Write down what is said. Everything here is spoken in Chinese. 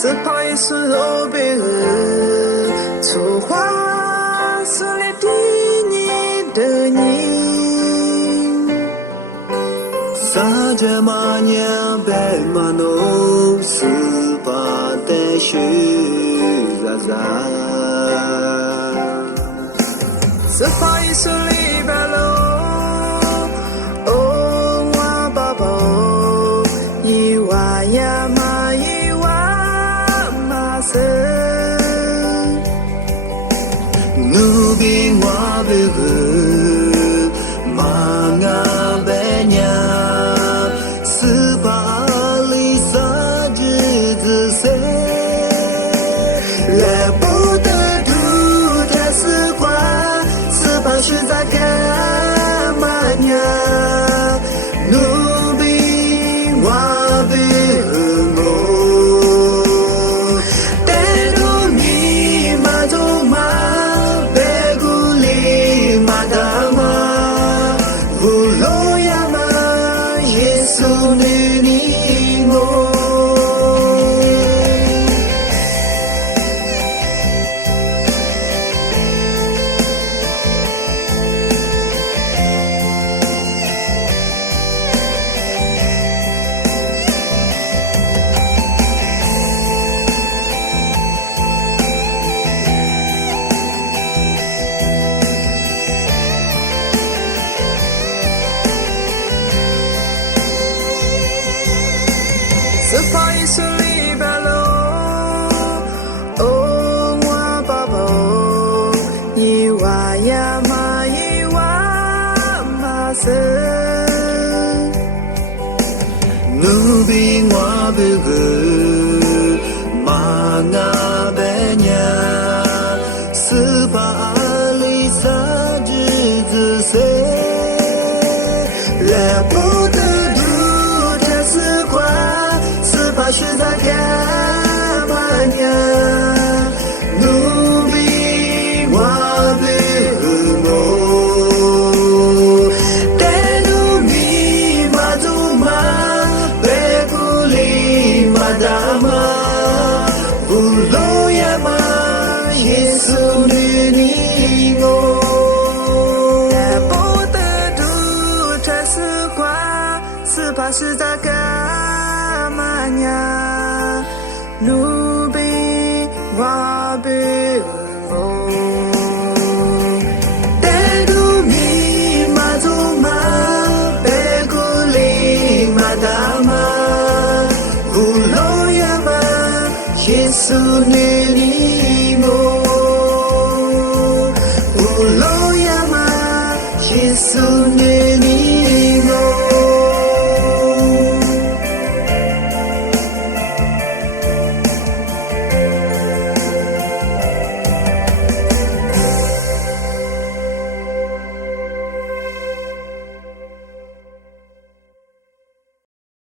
是跑一是肉贝尔，出花是来对你的人。萨杰玛娘贝玛诺斯巴德许扎扎，是跑一是里边喽，哦哇爸爸，伊哇呀嘛伊哇。努比我贝格玛雅贝娘，斯巴里萨日子谁来不得读他是话，斯巴是在干嘛呀？努比我贝格我。是跑一是里边喽，哦哇爸爸，伊哇呀嘛伊哇嘛生，努比我贝格玛雅贝娘，斯巴里萨日子谁来不得读他是话。是在干嘛呀？努比我贝我，带努比马祖马贝古里马达马，乌罗亚马耶稣女尼我。来不得读这是话，是怕是在干嘛呀？努比瓦贝我，带努比马祖马贝古里马达马，乌罗亚马耶稣女尼我，乌罗亚马耶稣女。